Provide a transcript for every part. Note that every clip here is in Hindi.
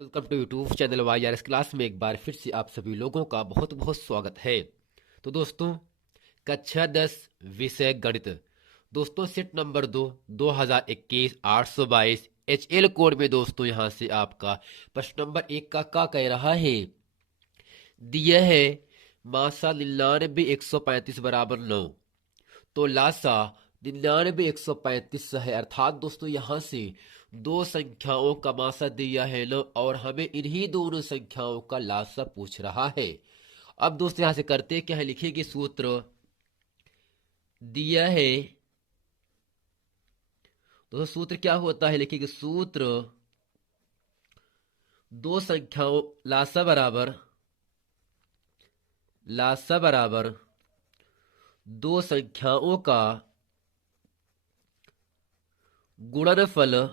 Welcome to YouTube channel Y R S class में एक बार फिर से आप सभी लोगों का बहुत बहुत स्वागत है। तो दोस्तों, कक्षा 10 विषय गणित, दोस्तों सेट नंबर 2 2021 822 HL कोड में दोस्तों यहाँ से आपका प्रश्न नंबर 1 का क्या कह रहा है। दिया है मासा 99 135 बराबर 9, तो लासा 99 135 है। अर्थात दोस्तों यहाँ से दो संख्याओं का मासा दिया है ना, और हमें इन्हीं दोनों संख्याओं का लासा पूछ रहा है। अब दोस्तों यहां से करते क्या है, लिखेंगे सूत्र। दिया है दोस्तों सूत्र क्या होता है, लिखेंगे सूत्र दो संख्याओं लासा बराबर दो संख्याओं का गुणनफल।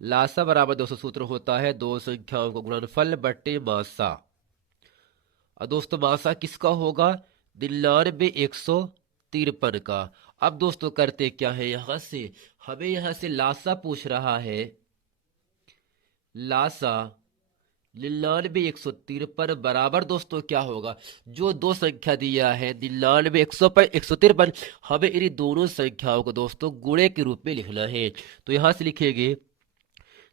लासा बराबर दोस्तों सूत्र होता है दो संख्याओं का गुणनफल बटे मासा। और दोस्तों मासा किसका होगा, 99 153 का। अब दोस्तों करते क्या है, हमें यहां से लासा पूछ रहा है। लासा 99 153 बराबर दोस्तों क्या होगा, जो दो संख्या दिया है 99 153, हमें इन दोनों संख्याओं को दोस्तों गुणे के रूप में लिखना है। तो यहां से लिखेंगे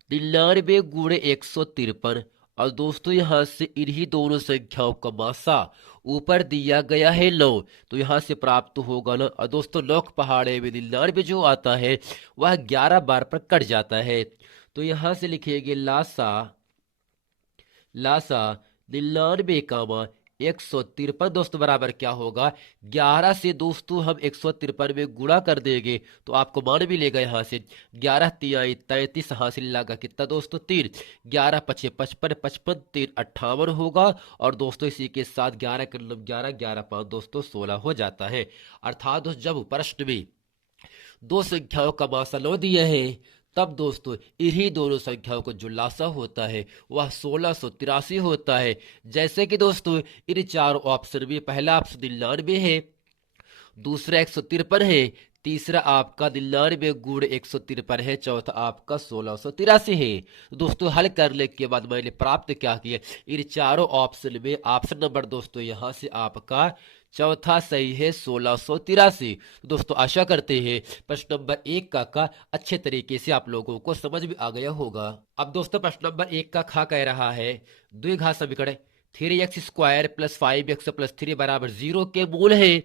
99 गुणे 153, और दोस्तों यहां से इन्हीं दोनों संख्याओं का मासा ऊपर दिया गया है 9, तो यहां से प्राप्त होगा ना। और दोस्तों 9 पहाड़े में 99 जो आता है वह 11 बार पर कट जाता है। तो यहां से लिखेंगे लासा लासा 99 153 दोस्तों बराबर क्या होगा, 11 से दोस्तों हम 153 में गुणा कर देंगे तो आपको मान भी लेगा। यहाँ से 11 तिहाई 33 हासिल लगा कितना दोस्तों 3, 11 पचे 55, 55 3 58 होगा। और दोस्तों इसी के साथ 11 के मतलब 11, 11 5 दोस्तों 16 हो जाता है। अर्थात दोस्तों जब प्रश्न में दो संख्याओं का मासा 9 दिया है, तब दोस्तों इन्हीं दोनों संख्याओं को जो लासा होता है वह 1683 होता है। जैसे कि दोस्तों इन चार ऑप्शन में पहला ऑप्शन 99 है, दूसरा 153 है, तीसरा आपका 99 गुण 153 है, चौथा आपका 1683 है। तो दोस्तों हल करने के बाद मैंने प्राप्त क्या किया, इन चारों ऑप्शन में ऑप्शन नंबर दोस्तों यहां से आपका चौथा सही है 1683। तो दोस्तों आशा करते हैं प्रश्न नंबर 1 का अच्छे तरीके से आप लोगों को समझ में आ गया होगा। अब दोस्तों प्रश्न नंबर 1 का खा कह रहा है द्विघात समीकरण 3x² + 5x + 3 बराबर 0 के मूल है।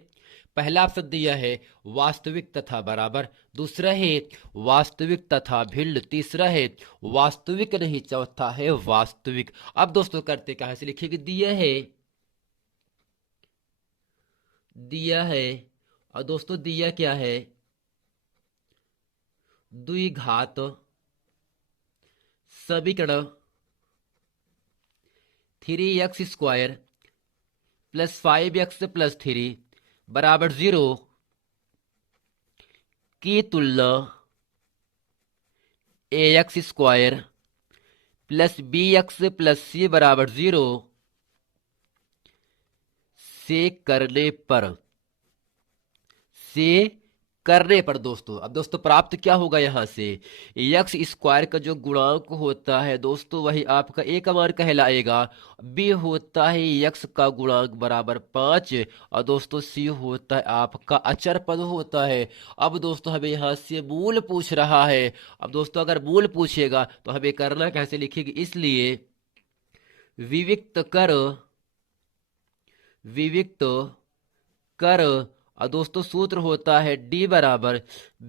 पहला ऑप्शन दिया है वास्तविक तथा बराबर, दूसरा है वास्तविक तथा भिन्न, तीसरा है वास्तविक नहीं, चौथा है वास्तविक। अब दोस्तों करते क्या है, लिखेंगे दिया है और दोस्तों दिया क्या है, द्विघात समीकरण 3x² + 5x + 3 बराबर 0 की तुलना ax² + bx + c बराबर 0 से करने पर दोस्तों। अब दोस्तों प्राप्त क्या होगा, यहां से x² का जो गुणांक होता है दोस्तों वही आपका a का मान कहलाएगा, b होता है x का गुणांक बराबर 5, और दोस्तों c होता है आपका अचर पद होता है। अब दोस्तों हमें यहां से मूल पूछ रहा है। अब दोस्तों अगर मूल पूछेगा तो हमें करना कैसे, लिखेंगे इसलिए विविक्त कर और दोस्तों सूत्र होता है d बराबर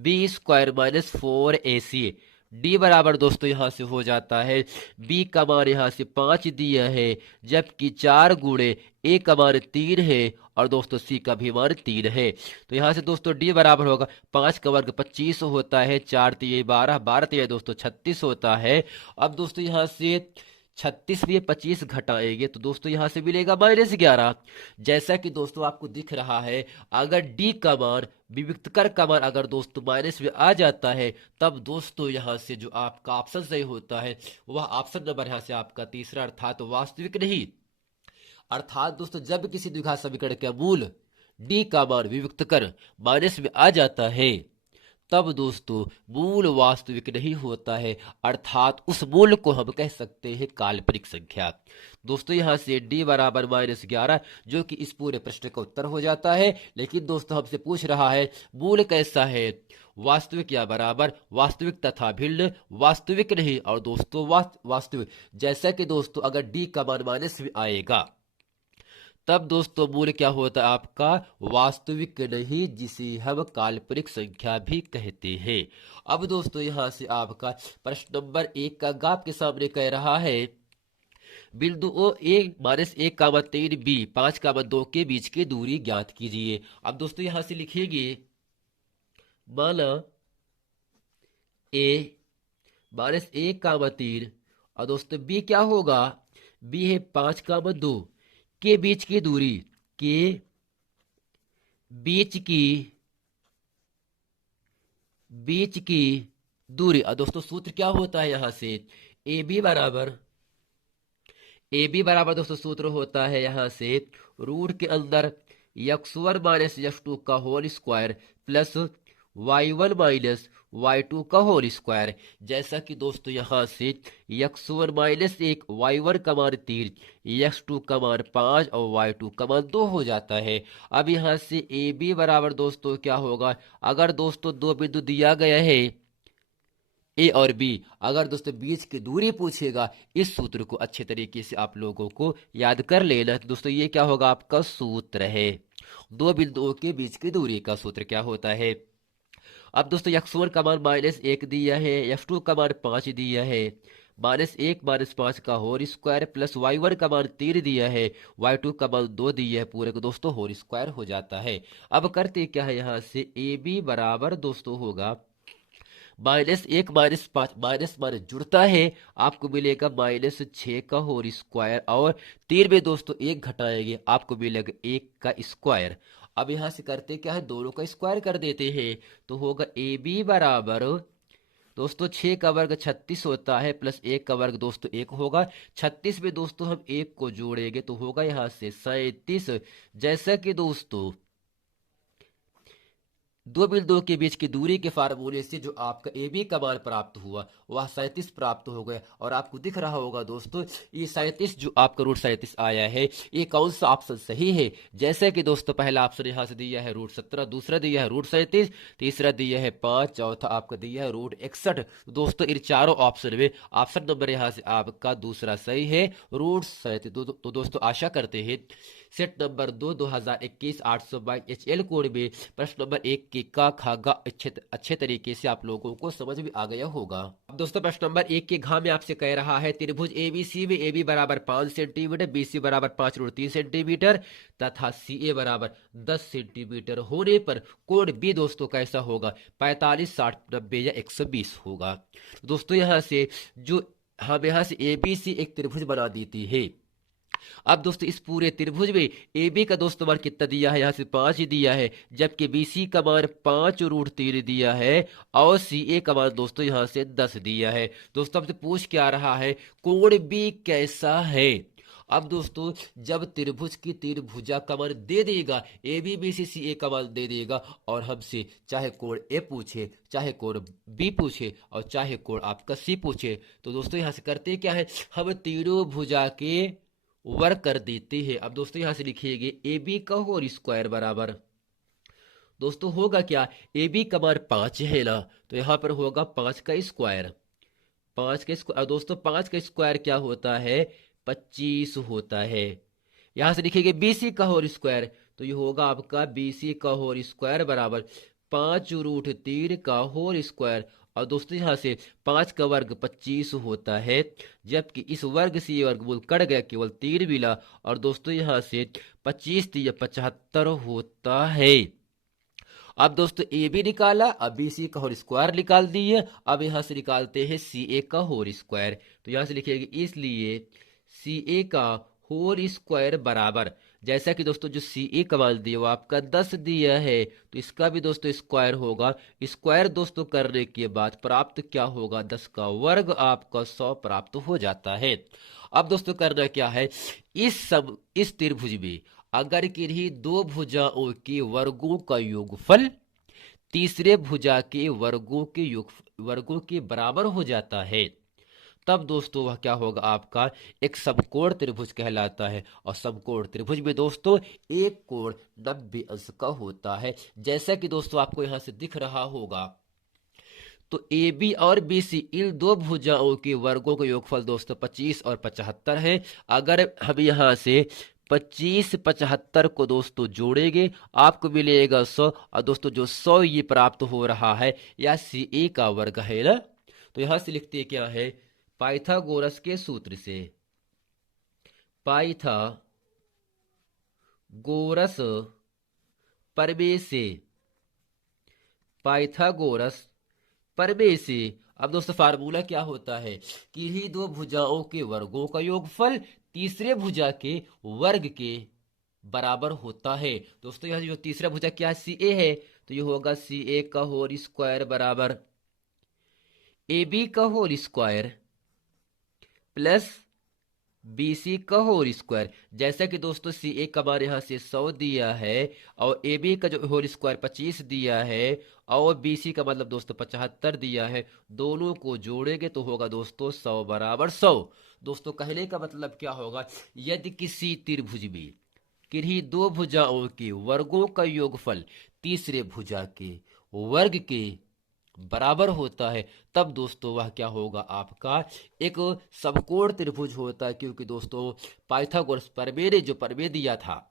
b² - 4ac। d बराबर दोस्तों यहां से हो जाता है b का मान यहां से 5 दिया है, जबकि 4 गुणे a का मान 3 है, और दोस्तों c का भी मान 3 है। तो यहां से दोस्तों d बराबर होगा 5 का वर्ग 25 होता है, 4 तिये 12, 12 तिये दोस्तों 36 होता है। अब दोस्तों यहां से 36 में 25 घटाएंगे तो दोस्तों यहां से मिलेगा -11। जैसा कि दोस्तों आपको दिख रहा है, अगर डी का मान विविक्तकर का मान अगर दोस्तों माइनस में आ जाता है, तब दोस्तों यहां से जो आपका ऑप्शन सही होता है वह ऑप्शन नंबर यहां से आपका तीसरा, अर्थात वास्तविक नहीं। अर्थात दोस्तों जब किसी द्विघात समीकरण का मूल डी का मान विविक्तकर माइनस में आ जाता है, तब दोस्तों मूल वास्तविक नहीं होता है, अर्थात उस मूल को हम कह सकते हैं काल्पनिक संख्या। दोस्तों यहाँ से d बराबर -11 जो कि इस पूरे प्रश्न का उत्तर हो जाता है। लेकिन दोस्तों हमसे पूछ रहा है मूल कैसा है, वास्तविक या बराबर, वास्तविक तथा भिन्न, वास्तविक नहीं और दोस्तों वास्तविक। जैसा कि दोस्तों अगर d का मान माइनस में आएगा तब दोस्तों मूल क्या होता है आपका, वास्तविक नहीं, जिसे हम काल्पनिक संख्या भी कहते हैं। अब दोस्तों यहां से आपका प्रश्न नंबर 1 का आपके सामने कह रहा है बिंदु ओ ए -1, 3 बी 5, 2 के बीच की दूरी ज्ञात कीजिए। अब दोस्तों यहां से लिखेंगे माना ए -1, 3 और दोस्तों बी क्या होगा, बी है 5, 2 के बीच की दूरी, के बीच की दूरी। और दोस्तों सूत्र क्या होता है यहां से, ए बी बराबर दोस्तों सूत्र होता है यहां से रूट के अंदर x1 -x2 का whole square plus y1 -y2 का होल स्क्वायर। जैसा कि दोस्तों यहां से x1 -1, y1 का मान 3, x2 का मान 5 और y2 का मान 2 हो जाता है। अब यहां से ए बी बराबर दोस्तों क्या होगा, अगर दोस्तों दो बिंदु दिया गया है ए और बी, अगर दोस्तों बीच की दूरी पूछेगा, इस सूत्र को अच्छे तरीके से आप लोगों को याद कर लेना। तो दोस्तों ये क्या होगा, आपका सूत्र है दो बिंदुओं के बीच की दूरी का सूत्र क्या होता है। अब दोस्तों x1 का मान -1 दिया है, x2 का मान 5 दिया है, -1 -5 का होल स्क्वायर प्लस y1 का मान 3 दिया है, y2 का मान 2 दिया है, पूरे को दोस्तों होल स्क्वायर हो जाता है। अब करते क्या है, यहाँ से ए बी बराबर दोस्तों होगा -1 -5, माइनस माइनस जुड़ता है, आपको मिलेगा -6 का होल स्क्वायर और 3 में दोस्तों 1 घटाएंगे, आपको मिलेगा 1 का स्क्वायर। अब यहां से करते क्या है, दोनों का स्क्वायर कर देते हैं, तो होगा ए बी बराबर दोस्तों 6 का वर्ग 36 होता है, प्लस 1 का वर्ग दोस्तों 1 होगा। 36 में दोस्तों हम 1 को जोड़ेंगे तो होगा यहां से 37। जैसा कि दोस्तों दो बिंदुओं के बीच की दूरी के फार्मूले से जो आपका ए बी का मान प्राप्त हुआ वह 37 प्राप्त हो गया। और आपको दिख रहा होगा दोस्तों ये 37 जो आपका रूट 37 आया है, ये कौन सा ऑप्शन सही है। जैसे कि दोस्तों पहला ऑप्शन यहाँ से दिया है रूट 17, दूसरा दिया है रूट 37, तीसरा दिया है 5, चौथा आपका दिया है रूट 61। दोस्तों इन चारों ऑप्शन में ऑप्शन नंबर यहाँ से आपका दूसरा सही है, रूट 37। तो दोस्तों आशा करते हैं सेट नंबर 2 2021 822 HL कोड में प्रश्न नंबर 1 के का खागा अच्छे तरीके से आप लोगों को समझ में आ गया होगा। अब दोस्तों प्रश्न नंबर 1 के घा में आपसे कह रहा है त्रिभुज एबीसी में ए बी बराबर 5 सेंटीमीटर, बी सी बराबर 5√3 सेंटीमीटर तथा सी ए बराबर 10 सेंटीमीटर होने पर कोण बी दोस्तों कैसा होगा, 45, 60, 90 या 120 होगा। दोस्तों यहाँ से जो हम यहाँ से एबीसी एक त्रिभुज बना देती है। अब दोस्तों इस पूरे त्रिभुज में ए बी का दोस्तों मान कितना दिया है, यहाँ से 5 ही दिया है, जबकि बी सी का मान 5√3 दिया है और सी ए का मान दोस्तों यहाँ से 10 दिया है। दोस्तों हमसे पूछ क्या रहा है, कोण बी कैसा है। अब दोस्तों जब त्रिभुज की तीन भुजा का मान दे देगा, ए बी बी सी सी ए का मान दे देगा और हमसे चाहे कोण ए पूछे, चाहे कोण बी पूछे और चाहे कोण आपका सी पूछे, तो दोस्तों यहाँ से करते क्या है, हम तीनों भुजा के वर्ग कर देते हैं। अब दोस्तों यहां से लिखिएगा ए बी का होल स्क्वायर बराबर दोस्तों होगा क्या, ए बी का मान 5 है ना, तो यहां पर होगा 5 का स्क्वायर, 5 का स्क्वायर। दोस्तों 5 का स्क्वायर क्या होता है, 25 होता है। यहां से लिखिएगा बी सी का होल स्क्वायर, तो ये होगा आपका बी सी का होल स्क्वायर बराबर 5√3 का होल स्क्वायर। और दोस्तों यहां से 5 का वर्ग 25 होता है, जबकि इस वर्ग से ये वर्गमूल कट गया, केवल 3 मिला। और दोस्तों यहां से 25 या 75 होता है। अब दोस्तों ए बी निकाला, अब बी सी का होल स्क्वायर निकाल दिए। अब यहां से निकालते हैं सी ए का होल स्क्वायर, तो यहां से लिखिएगा इसलिए सी ए का होल स्क्वायर बराबर, जैसा कि दोस्तों जो सी ए का मान दिया वो आपका 10 दिया है, तो इसका भी दोस्तों स्क्वायर होगा। स्क्वायर दोस्तों करने के बाद प्राप्त क्या होगा, 10 का वर्ग आपका 100 प्राप्त हो जाता है। अब दोस्तों करना क्या है, इस त्रिभुज में अगर किन्हीं दो भुजाओं के वर्गों का योगफल तीसरे भुजा के वर्गों के बराबर हो जाता है, तब दोस्तों वह क्या होगा, आपका एक समकोण त्रिभुज कहलाता है। और समकोण त्रिभुज में दोस्तों एक कोण 90 अंश का होता है। जैसा कि दोस्तों आपको यहां से दिख रहा होगा, तो ए बी और बी सी इन दो भुजाओं के वर्गों का योगफल दोस्तों 25 और 75 है। अगर हम यहां से 25 75 को दोस्तों जोड़ेंगे, आपको मिलेगा 100। और दोस्तों जो 100 ये प्राप्त हो रहा है, या सी ए का वर्ग है ना। तो यहां से लिखते क्या है, पाइथागोरस के सूत्र से, पाइथागोरस प्रमेय से, पाइथागोरस प्रमेय से। अब दोस्तों फार्मूला क्या होता है, कि ही दो भुजाओं के वर्गों का योगफल तीसरे भुजा के वर्ग के बराबर होता है। दोस्तों यह जो तीसरा भुजा क्या सी ए है, तो ये होगा सी ए का होल स्क्वायर बराबर ए बी का whole square plus B C का होल स्क्वायर। जैसा कि दोस्तों सी ए का मान यहाँ से 100 दिया है, और ए बी का जो होल स्क्वायर 25 दिया है, और बी सी का मतलब दोस्तों 75 दिया है। दोनों को जोड़ेंगे तो होगा दोस्तों 100 बराबर 100। दोस्तों कहने का मतलब क्या होगा, यदि किसी त्रिभुज में किन्हीं दो भुजाओं के वर्गों का योगफल तीसरे भुजा के वर्ग के बराबर होता है, तब दोस्तों वह क्या होगा, आपका एक समकोण त्रिभुज होता है। क्योंकि दोस्तों पाइथागोरस प्रमेय ने जो प्रमेय दिया था,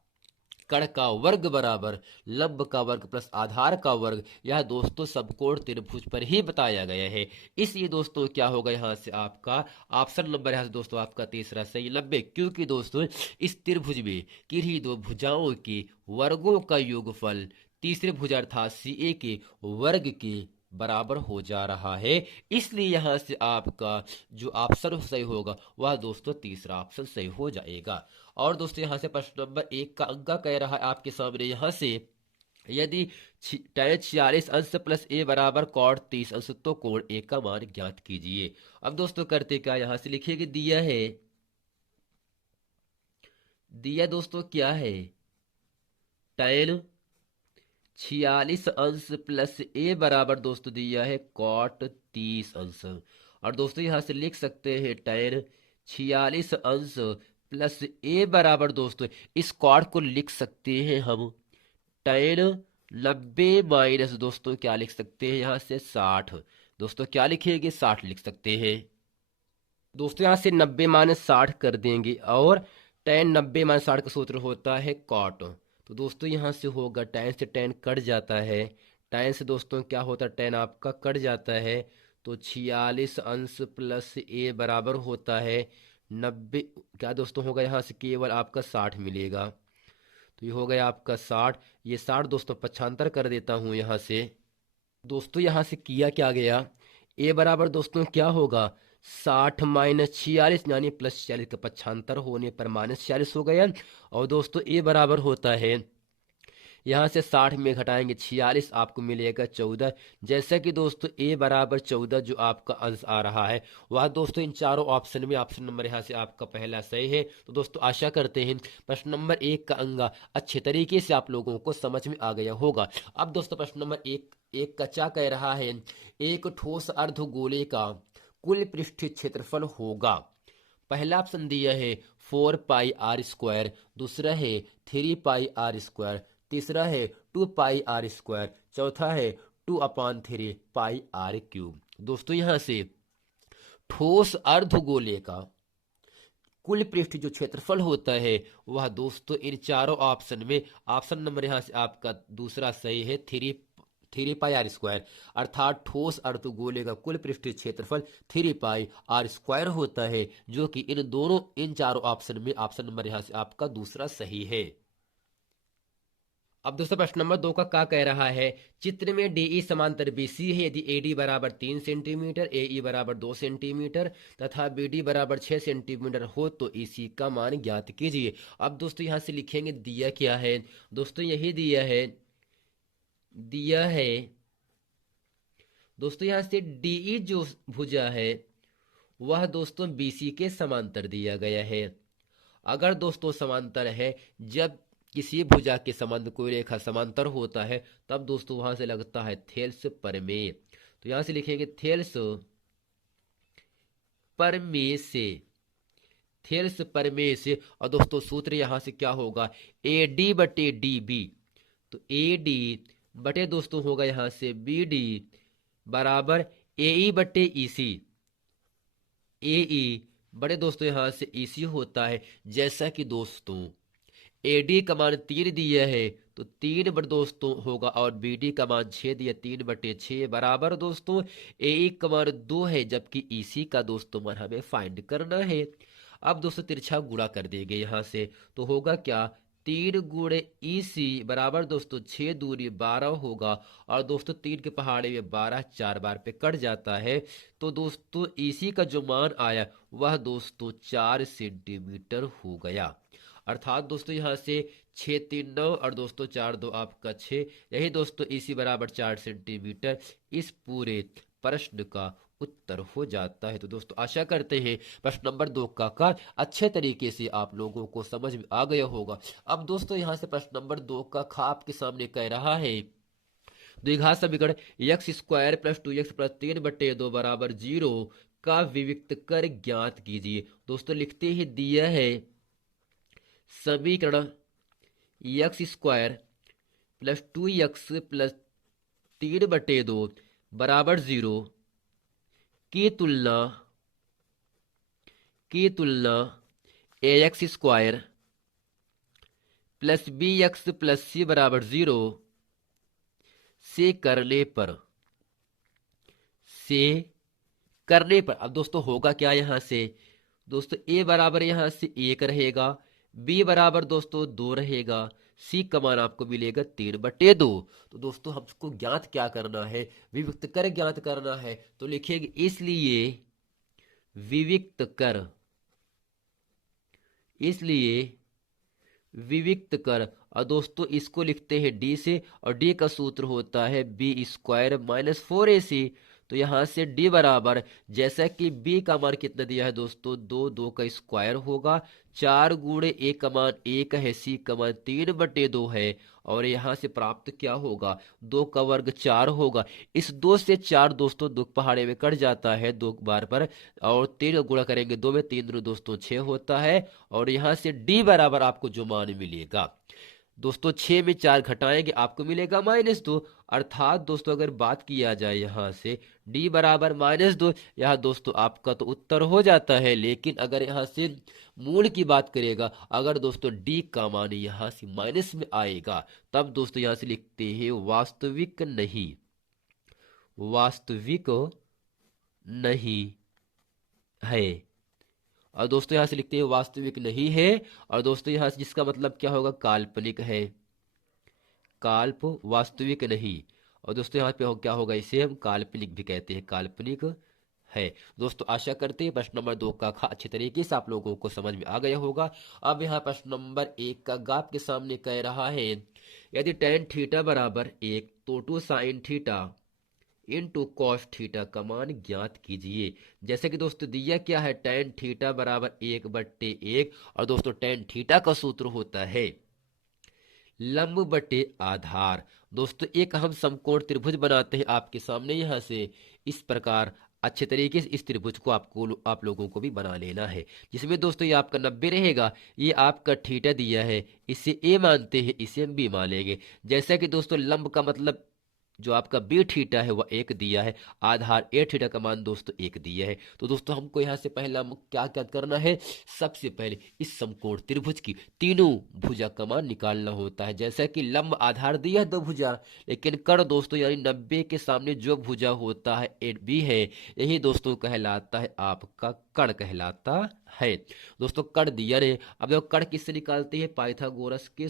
कण का वर्ग बराबर लंब का वर्ग प्लस आधार का वर्ग, यह दोस्तों समकोण त्रिभुज पर ही बताया गया है। इसलिए दोस्तों क्या होगा, यहां से आपका ऑप्शन नंबर यहां से दोस्तों आपका तीसरा सही 90। क्योंकि दोस्तों इस त्रिभुज में किन्हीं दो भुजाओं के वर्गों का योगफल तीसरे भुजा अर्थात सी ए के वर्ग के बराबर हो जा रहा है। इसलिए यहां से आपका जो ऑप्शन सही होगा, वह दोस्तों तीसरा ऑप्शन सही हो जाएगा। और दोस्तों यहां से प्रश्न नंबर 1 का अंक कह रहा है आपके सामने, यहां से यदि tan 46 अंश प्लस ए बराबर cot 30 अंश, तो कोण ए का मान ज्ञात कीजिए। अब दोस्तों करते क्या, यहां से लिखिए दिया है, दिया दोस्तों क्या है, tan 46 अंश प्लस ए बराबर दोस्तों दिया है cot 30 अंश। और दोस्तों यहां से लिख सकते हैं tan 46 अंश प्लस ए बराबर दोस्तों इस cot को लिख सकते हैं हम tan 90 माइनस दोस्तों क्या लिख सकते हैं यहां से 60। दोस्तों क्या लिखेंगे, 60 लिख सकते हैं। दोस्तों यहां से 90 माइनस 60 कर देंगे, और tan 90 माइनस 60 का सूत्र होता है cot। तो दोस्तों यहां से होगा tan से tan कट जाता है, tan से दोस्तों क्या होता है, tan आपका कट जाता है। तो 46 अंश प्लस ए बराबर होता है 90, क्या दोस्तों होगा यहाँ से केवल आपका 60 मिलेगा। तो ये हो गया आपका 60, ये 60 दोस्तों 75 कर देता हूँ यहाँ से। दोस्तों यहाँ से किया क्या गया, ए बराबर दोस्तों क्या होगा 60 माइनस 46 यानी प्लस 46 का 75 होने पर माइनस 46 हो गया। और दोस्तों ए बराबर होता है, यहाँ से 60 में घटाएंगे 46, आपको मिलेगा 14। जैसा कि दोस्तों ए बराबर 14 जो आपका अंश आ रहा है, वह दोस्तों इन चारों ऑप्शन में ऑप्शन नंबर यहाँ से आपका पहला सही है। तो दोस्तों आशा करते हैं प्रश्न नंबर 1 का अंग अच्छे तरीके से आप लोगों को समझ में आ गया होगा। अब दोस्तों प्रश्न नंबर एक का क्या कह रहा है, एक ठोस अर्धगोले का कुल पृष्ठीय क्षेत्रफल होगा। पहला ऑप्शन दिया है 4 पाई आर स्क्वायर, दूसरा है 3 पाई आर स्क्वायर, तीसरा है 2 पाई आर स्क्वायर, चौथा है 2/3 पाई आर क्यूब। दोस्तों यहां से ठोस अर्धगोले का कुल पृष्ठ जो क्षेत्रफल होता है, वह दोस्तों इन चारों ऑप्शन में ऑप्शन नंबर यहां से आपका दूसरा सही है, 3 पाई आर स्क्वायर। अर्थात ठोस अर्धगोले का कुल पृष्ठीय क्षेत्रफल 3 पाई आर स्क्वायर होता है, जो कि इन चारों ऑप्शन में ऑप्शन नंबर यहां से आपका दूसरा सही है। अब दोस्तों प्रश्न नंबर 2 का क्या कह रहा है, चित्र में डीई समांतर बीसी है यदि एडी बराबर 3 सेंटीमीटर, एई बराबर 2 सेंटीमीटर तथा बीडी बराबर 6 सेंटीमीटर हो तो ईसी का मान ज्ञात कीजिए। अब दोस्तों यहां से लिखेंगे दिया क्या है, दोस्तों यही दिया है दोस्तों यहां से डीई जो भुजा है वह दोस्तों बीसी के समांतर दिया गया है। अगर दोस्तों समांतर है, जब किसी भुजा के संबंध कोई रेखा समांतर होता है तब दोस्तों वहां से लगता है थेल्स प्रमेय। तो यहां से लिखेंगे थेल्स प्रमेय से, थेल्स प्रमेय से। और दोस्तों सूत्र यहां से क्या होगा, ए डी बटे डी बी। तो ए डी बटे दोस्तों होगा यहां से बी डी बराबर ए ई बटे ई सी। ए ई बड़े दोस्तों यहां से ई सी होता है। जैसा कि दोस्तों ए डी का मान 3 दिया है तो 3 बटे दोस्तों होगा, और बी डी का मान 6 दिया, 3 बटे 6 बराबर दोस्तों ए ई का मान 2 है, जबकि ई सी का दोस्तों मान हमें फाइंड करना है। अब दोस्तों तिरछा गुणा कर देंगे यहां से, तो होगा क्या 3 गुणे ई सी बराबर दोस्तों 6 दूनी 12 होगा। और दोस्तों 3 के पहाड़े में 12 4 बार पे कट जाता है। तो दोस्तों ई सी का जो मान आया वह दोस्तों 4 सेंटीमीटर हो गया। अर्थात दोस्तों यहाँ से 6 3 9 और दोस्तों 4 2 आपका 6, यही दोस्तों इसी बराबर 4 सेंटीमीटर इस पूरे प्रश्न का उत्तर हो जाता है। तो दोस्तों आशा करते हैं प्रश्न नंबर 2 का अच्छे तरीके से आप लोगों को समझ में आ गया होगा। अब दोस्तों यहाँ से प्रश्न नंबर 2 का खा आपके सामने कह रहा है द्विघात समीकरण x square plus 2x plus 3/2 बराबर 0 का विविक्त कर ज्ञात कीजिए। दोस्तों लिखते ही दिया है समीकरण x square plus 2x plus 3/2 बराबर 0 की तुलना a x square plus b x plus c बराबर 0 से करने पर अब दोस्तों होगा क्या यहां से, दोस्तों ए बराबर यहां से 1 रहेगा, बी बराबर दोस्तों 2 रहेगा, सी का मान आपको मिलेगा 3/2। तो दोस्तों हमको ज्ञात क्या करना है, विविक्त कर ज्ञात करना है। तो लिखेंगे इसलिए विविक्त कर और दोस्तों इसको लिखते हैं डी से, और डी का सूत्र होता है बी स्क्वायर माइनस 4ac। तो यहां से डी बराबर जैसा कि बी का मान कितना दिया है दोस्तों 2, 2 का स्क्वायर होगा, 4 गुणे ए का मान 1 है, सी का मान 3/2 है, और यहां से प्राप्त क्या होगा 2 का वर्ग 4 होगा। इस 2 से 4 दोस्तों 2 पहाड़े में कट जाता है 2 बार पर, और 3 गुणा करेंगे 2 में, 3 दोस्तों 6 होता है। और यहां से डी बराबर आपको जो मान मिलेगा दोस्तों 6 में 4 घटाएंगे आपको मिलेगा -2। अर्थात दोस्तों अगर बात किया जाए यहां से d बराबर -2, यह दोस्तों आपका तो उत्तर हो जाता है। लेकिन अगर यहां से मूल की बात करेगा, अगर दोस्तों d का मान यहां से माइनस में आएगा तब दोस्तों यहां से लिखते हैं वास्तविक नहीं है। और दोस्तों यहां से लिखते हैं वास्तविक नहीं है, और दोस्तों यहां से जिसका मतलब क्या होगा काल्पनिक है, वास्तविक नहीं। और दोस्तों यहाँ पे क्या होगा, इसे हम काल्पनिक भी कहते हैं, काल्पनिक है। दोस्तों आशा करते हैं प्रश्न नंबर 2 का अच्छे तरीके से आप लोगों को समझ में आ गया होगा। अब यहाँ प्रश्न नंबर 1 का गा आपके सामने कह रहा है यदि tan थीटा बराबर 1 तो 2 sin theta into cos theta का मान ज्ञात कीजिए। जैसे कि दोस्तों दिया क्या है tan थीटा बराबर 1/1, और दोस्तों tan थीटा का सूत्र होता है लंब बटे आधार। दोस्तों एक हम समकोण त्रिभुज बनाते हैं आपके सामने यहां से इस प्रकार, अच्छे तरीके से इस त्रिभुज को आप लोगों को भी बना लेना है, जिसमें दोस्तों ये आपका 90 रहेगा, ये आपका थीटा दिया है, इसे ए मानते हैं, इसे हम बी मान लेंगे। जैसा कि दोस्तों लंब का मतलब जो आपका बी थीटा है वह 1 दिया है, आधार ए थीटा का मान दोस्तों 1 दिया है। तो दोस्तों हमको यहाँ से पहला क्या क्या करना है, सबसे पहले इस समकोण त्रिभुज की तीनों भुजा का मान निकालना होता है। जैसा कि लंब आधार दिया है 2 भुजा, लेकिन कर्ण दोस्तों यानी 90 के सामने जो भुजा होता है ए बी है, यही दोस्तों कहलाता है आपका कर्ण कहलाता है। दोस्तों कर्ण दिया है, अब कर्ण किससे निकालते हैं, पाइथागोरस के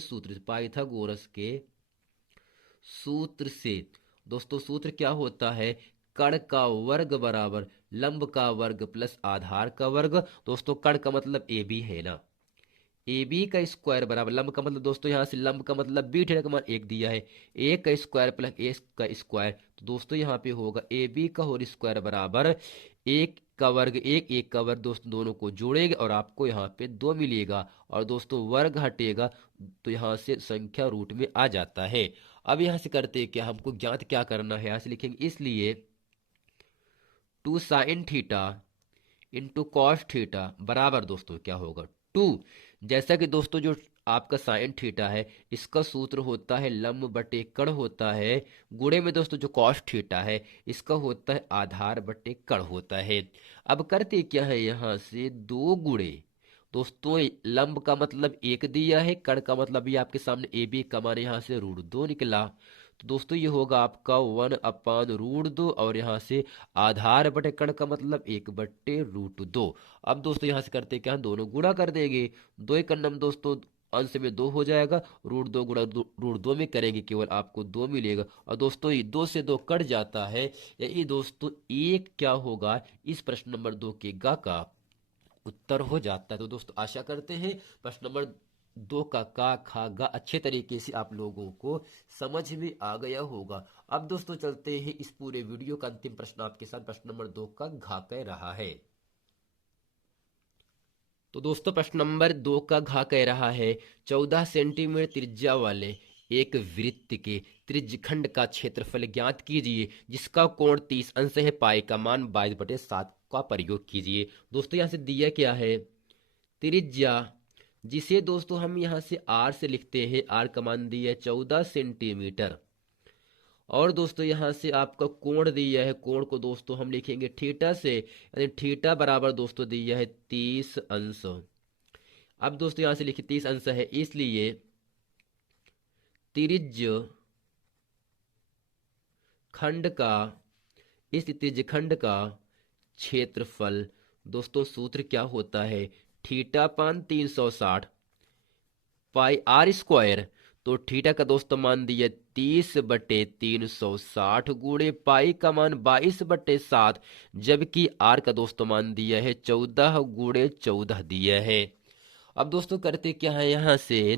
सूत्र से। दोस्तों सूत्र क्या होता है, कर्ण का वर्ग बराबर लंब का वर्ग प्लस आधार का वर्ग। दोस्तों कर्ण का मतलब ए बी है ना, ए बी का स्क्वायर बराबर, लंब का मतलब दोस्तों यहाँ से लंब का मतलब बी थीटा का मान 1 दिया है, ए का स्क्वायर प्लस ए का स्क्वायर, तो दोस्तों यहाँ पे होगा ए बी का होल स्क्वायर बराबर एक का वर्ग एक का वर्ग, दोस्तों दोनों को जोड़ेंगे और आपको यहाँ पे 2 मिलेगा, और दोस्तों वर्ग हटेगा तो यहाँ से संख्या रूट में आ जाता है। अब यहाँ से करते हैं क्या, हमको ज्ञात क्या करना है, यहाँ से लिखेंगे इसलिए 2 sine theta into cos theta बराबर दोस्तों क्या होगा 2, जैसा कि दोस्तों जो आपका साइन थीटा है इसका सूत्र होता है लंब बटे कण होता है, गुणे में दोस्तों जो कॉस थीटा है इसका होता है आधार बटे कण होता है। अब करते क्या है, यहाँ से 2 गुणे, दोस्तों लंब का मतलब 1 दिया है, कण का मतलब ये आपके सामने ए बी का मान यहाँ से √2 निकला, तो दोस्तों ये होगा आपका 1/√2, और यहाँ से आधार बटे कण का मतलब 1/√2। अब दोस्तों यहाँ से करते क्या, दोनों गुणा कर देंगे, 2 एक नम दोस्तों अंश में 2 हो जाएगा, √2 गुणा √2 में करेंगे केवल आपको 2 मिलेगा, और दोस्तों ये 2 से 2 कट जाता है, यही दोस्तों एक क्या होगा इस प्रश्न नंबर 2 के का उत्तर हो जाता है। तो दोस्तों आशा करते हैं प्रश्न नंबर 2 का खा गा अच्छे तरीके से आप लोगों को समझ में आ गया होगा। अब दोस्तों चलते हैं इस पूरे वीडियो का अंतिम प्रश्न आपके साथ, प्रश्न नंबर 2 का घा कह रहा है। तो दोस्तों प्रश्न नंबर 2 का घा कह रहा है 14 सेंटीमीटर त्रिज्या वाले एक वृत्त के त्रिज्यखंड का क्षेत्रफल ज्ञात कीजिए जिसका कोण 30 अंश है, पाई का मान 22/7 का प्रयोग कीजिए। दोस्तों यहाँ से दिया क्या है, त्रिज्या, जिसे दोस्तों हम यहाँ से आर से लिखते हैं, आर का मान दिया है 14 सेंटीमीटर, और दोस्तों यहाँ से आपका कोण दिया है, कोण को दोस्तों हम लिखेंगे थीटा से, यानी थीटा बराबर दोस्तों दिया है 30 अंश। अब दोस्तों यहाँ से लिखिए 30 अंश है, इसलिए त्रिज्य खंड का, इस त्रिज्यखंड का क्षेत्रफल, दोस्तों सूत्र क्या होता है, थीटा पान 360 पाई आर स्क्वायर, तो थीटा का दोस्तों मान दिया 30/360 गुणे पाई का मान 22/7, जबकि आर का दोस्तों मान दिया है 14 गुणे 14 दिया है। अब दोस्तों करते क्या है, यहाँ से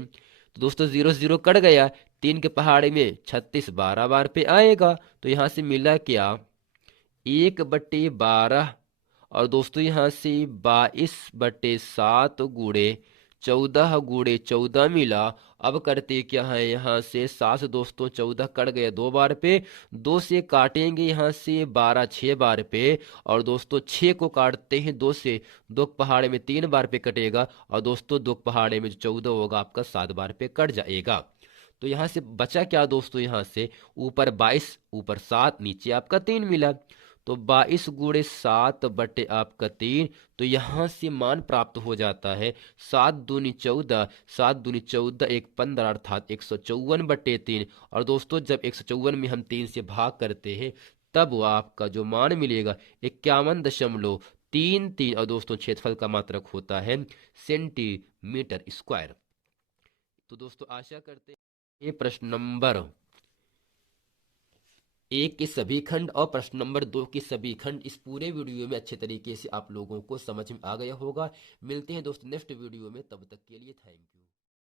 तो दोस्तों 0 0 कट गया, 3 के पहाड़े में 36 12 बार पे आएगा, तो यहाँ से मिला क्या 1/12, और दोस्तों यहाँ से 22/7 गुणे 14 गुणे 14 मिला। अब करते क्या है, यहाँ से 7 से दोस्तों 14 कट गया 2 बार पे, 2 से काटेंगे यहाँ से 12 6 बार पे, और दोस्तों 6 को काटते हैं 2 से, 2 पहाड़े में 3 बार पे कटेगा, और दोस्तों 2 पहाड़े में जो 14 होगा आपका 7 बार पे कट जाएगा। तो यहाँ से बचा क्या दोस्तों, यहाँ से ऊपर 22 ऊपर 7 नीचे आपका 3 मिला, तो 22 गुणे 7 बटे आपका 3, तो यहाँ से मान प्राप्त हो जाता है 7 दूनी 14, 7 दूनी 14 एक 15 अर्थात 154/3, और दोस्तों जब 154 में हम 3 से भाग करते हैं तब वो आपका जो मान मिलेगा 51.33, और दोस्तों क्षेत्रफल का मात्रक होता है सेंटीमीटर स्क्वायर। तो दोस्तों आशा करते हैं ये प्रश्न नंबर 1 के सभी खंड और प्रश्न नंबर 2 के सभी खंड इस पूरे वीडियो में अच्छे तरीके से आप लोगों को समझ में आ गया होगा। मिलते हैं दोस्तों नेक्स्ट वीडियो में, तब तक के लिए थैंक यू।